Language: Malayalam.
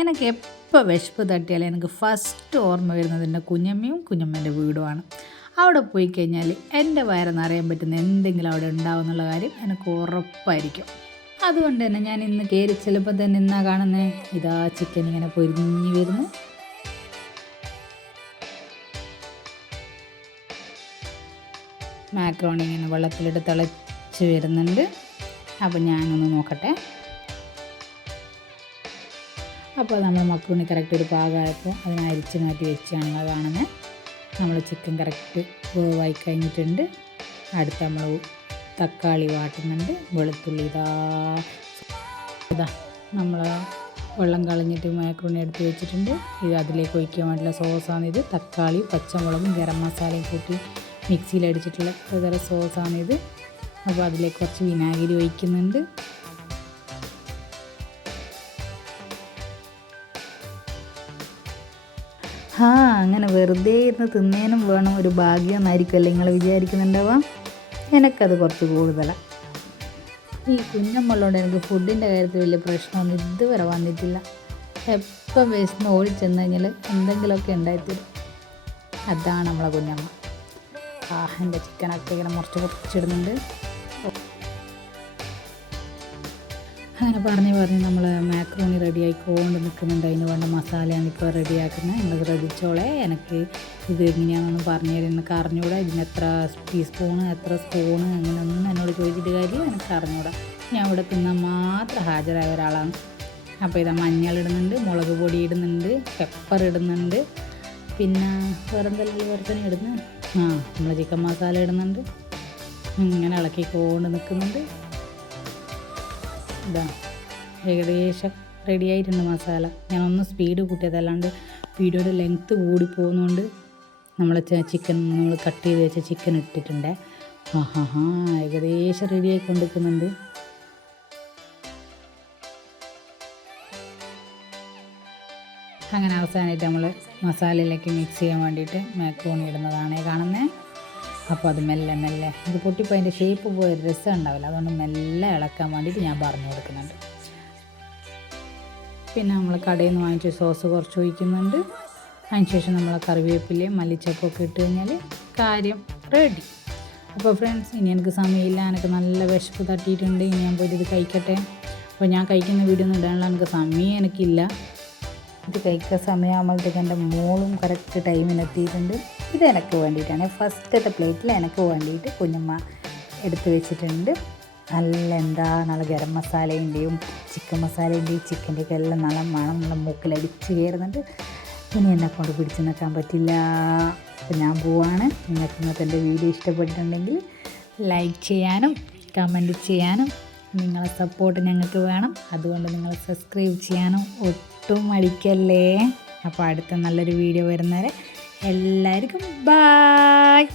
എനിക്ക് എപ്പോൾ വിശപ്പ് തട്ടിയാലും എനിക്ക് ഫസ്റ്റ് ഓർമ്മ വരുന്നത് എൻ്റെ കുഞ്ഞമ്മയും കുഞ്ഞമ്മേൻ്റെ വീടുമാണ്. അവിടെ പോയി കഴിഞ്ഞാൽ എൻ്റെ വയറെന്നറിയാൻ പറ്റുന്ന എന്തെങ്കിലും അവിടെ ഉണ്ടാവും എന്നുള്ള കാര്യം എനിക്ക് ഉറപ്പായിരിക്കും. അതുകൊണ്ട് തന്നെ ഞാൻ ഇന്ന് കയറി ചിലപ്പോൾ തന്നെ എന്നാ കാണുന്നത്, ഇതാ ചിക്കൻ ഇങ്ങനെ പൊരിഞ്ഞ് വരുന്നു. മാക്രോണി ഇങ്ങനെ വെള്ളത്തിലിട്ട് തിളച്ച് വരുന്നുണ്ട്. അപ്പോൾ ഞാനൊന്ന് നോക്കട്ടെ. അപ്പോൾ നമ്മൾ മക്രോണി കറക്റ്റ് ഒരു പാകമായപ്പോൾ അതിനെ അരിച്ച് മാറ്റി വെച്ചാണ് കാണുന്നത്. നമ്മൾ ചിക്കൻ കറക്റ്റ് വേവായി കഴിഞ്ഞിട്ടുണ്ട്. അടുത്ത് നമ്മൾ തക്കാളി വാട്ടുന്നുണ്ട്. വെളുത്തുള്ളി ഇതാ നമ്മൾ വെള്ളം കളഞ്ഞിട്ട് മാക്രോണി എടുത്ത് വെച്ചിട്ടുണ്ട്. ഇത് അതിലേക്ക് ഒഴിക്കാൻ വേണ്ടിയുള്ള സോസാണിത്. തക്കാളി, പച്ചമുളകും ഗരം മസാലയും കൂട്ടി മിക്സിയിൽ അടിച്ചിട്ടുള്ള ഒരു തരം സോസാണിത്. അപ്പോൾ അതിലേക്ക് കുറച്ച് വിനാഗിരി ഒഴിക്കുന്നുണ്ട്. അങ്ങനെ വെറുതെ ഇരുന്ന് തിന്നേനും വേണം ഒരു ഭാഗ്യം എന്നായിരിക്കുമല്ലേ നിങ്ങൾ വിചാരിക്കുന്നുണ്ടാവാം. എനിക്കത് കുറച്ച് കൂടുതലാണ്. ഈ കുഞ്ഞമ്മളോട് എനിക്ക് ഫുഡിൻ്റെ കാര്യത്തിൽ വലിയ പ്രശ്നമൊന്നും ഇതുവരെ വന്നിട്ടില്ല. എപ്പം വേസ്റ്റ് ഓടി ചെന്ന് കഴിഞ്ഞാൽ എന്തെങ്കിലുമൊക്കെ ഉണ്ടായിത്തരും. അതാണ് നമ്മളെ കുഞ്ഞമ്മ. എൻ്റെ ചിക്കനൊക്കെ ഇങ്ങനെ മുറിച്ചിടുന്നുണ്ട്. അങ്ങനെ പറഞ്ഞ് നമ്മൾ മാക്രോണി റെഡിയായിക്കൊണ്ട് നിൽക്കുന്നുണ്ട്. അതിന് വേണ്ട മസാലയാണ് ഇപ്പോൾ റെഡിയാക്കുന്നത്. നിങ്ങൾ ശ്രദ്ധിച്ചോളെ. എനിക്ക് ഇത് എങ്ങനെയാണെന്നൊന്നും പറഞ്ഞു തരും. എനിക്ക് അറിഞ്ഞൂടാ. ഇതിന് എത്ര ടീസ്പൂണ് എത്ര സ്പൂണ് അങ്ങനെയൊന്നും എന്നോട് ചോദിച്ചിട്ട് കാര്യം എനിക്ക് അറിഞ്ഞൂടാ. ഞാൻ ഇവിടെ തിന്നാൻ മാത്രം ഹാജരായ ഒരാളാണ്. അപ്പോൾ ഇതാ മഞ്ഞളിടുന്നുണ്ട്, മുളക് പൊടി ഇടുന്നുണ്ട്, പെപ്പർ ഇടുന്നുണ്ട്, പിന്നെ വേറെന്തെല്ലാം വേർത്തന്നെ ഇടുന്നു. നമ്മൾ ചിക്കൻ മസാല ഇടുന്നുണ്ട്. ഇങ്ങനെ ഇളക്കിക്കൊണ്ട് നിൽക്കുന്നുണ്ട്. ഇതാ ഏകദേശം റെഡിയായിട്ടുണ്ട് മസാല. ഞാനൊന്ന് സ്പീഡ് കൂട്ടിയതല്ലാണ്ട് വീഡിയോയുടെ ലെങ്ത്ത് കൂടി പോകുന്നതുകൊണ്ട് നമ്മൾ ചിക്കൻ നമ്മൾ കട്ട് ചെയ്ത് വെച്ച ചിക്കൻ ഇട്ടിട്ടുണ്ട്. ഏകദേശം റെഡിയായിക്കൊണ്ട് നിൽക്കുന്നുണ്ട്. അങ്ങനെ അവസാനമായിട്ട് നമ്മൾ മസാലയിലേക്ക് മിക്സ് ചെയ്യാൻ വേണ്ടിയിട്ട് മാക്രോണി ഇടുന്നതാണ് കാണുന്നത്. അപ്പോൾ അത് മെല്ലെ ഇത് പൊട്ടിപ്പോൾ അതിൻ്റെ ഷേപ്പ് പോയ രസം ഉണ്ടാവില്ല. അതുകൊണ്ട് മെല്ലെ ഇളക്കാൻ വേണ്ടിയിട്ട് ഞാൻ പറഞ്ഞു കൊടുക്കുന്നുണ്ട്. പിന്നെ നമ്മൾ കടയിൽ നിന്ന് വാങ്ങിച്ച സോസ് കുറച്ച് ഒഴിക്കുന്നുണ്ട്. അതിനുശേഷം നമ്മൾ കറിവേപ്പിലയും മല്ലിച്ചപ്പൊക്കെ ഇട്ട് കഴിഞ്ഞാൽ കാര്യം റെഡി. അപ്പോൾ ഫ്രണ്ട്സ്, ഇനി എനിക്ക് സമയമില്ല. എനിക്ക് നല്ല വിശപ്പ് തട്ടിയിട്ടുണ്ട്. ഇനി ഞാൻ പോയിട്ട് ഇത് കഴിക്കട്ടെ. അപ്പോൾ ഞാൻ കഴിക്കുന്ന വീഡിയോ ഒന്നും ഇടാനുള്ള എനിക്ക് സമയം എനിക്കില്ല. ഇത് കഴിക്കാൻ സമയമാകുമ്പോഴത്തേക്ക് എൻ്റെ മോളും കറക്റ്റ് ടൈമിനെത്തിയിട്ടുണ്ട്. ഇത് എനിക്ക് വേണ്ടിയിട്ടാണ്. ഫസ്റ്റത്തെ പ്ലേറ്റിൽ എനിക്ക് വേണ്ടിയിട്ട് കുഞ്ഞമ്മ എടുത്ത് വെച്ചിട്ടുണ്ട്. നല്ല ഗരം മസാലയുടെയും ചിക്കൻ മസാലയുടെയും ചിക്കൻ്റെയൊക്കെ എല്ലാം നല്ല മണം നല്ല മൂക്കിലടിച്ച് കയറുന്നുണ്ട്. ഇനി എന്നെക്കൊണ്ട് പിടിച്ച് നിൽക്കാൻ പറ്റില്ല. അപ്പോൾ ഞാൻ പോവാണ്. നിങ്ങൾക്ക് ഇന്നത്തെ എൻ്റെ വീഡിയോ ഇഷ്ടപ്പെട്ടിട്ടുണ്ടെങ്കിൽ ലൈക്ക് ചെയ്യാനും കമൻറ്റ് ചെയ്യാനും നിങ്ങളെ സപ്പോർട്ട് ഞങ്ങൾക്ക് വേണം. അതുകൊണ്ട് നിങ്ങൾ സബ്സ്ക്രൈബ് ചെയ്യാനും ഒട്ടും മടിക്കല്ലേ. അപ്പോൾ അടുത്ത നല്ലൊരു വീഡിയോ വരുന്നവരെ എല്ലാവർക്കും ബായ്.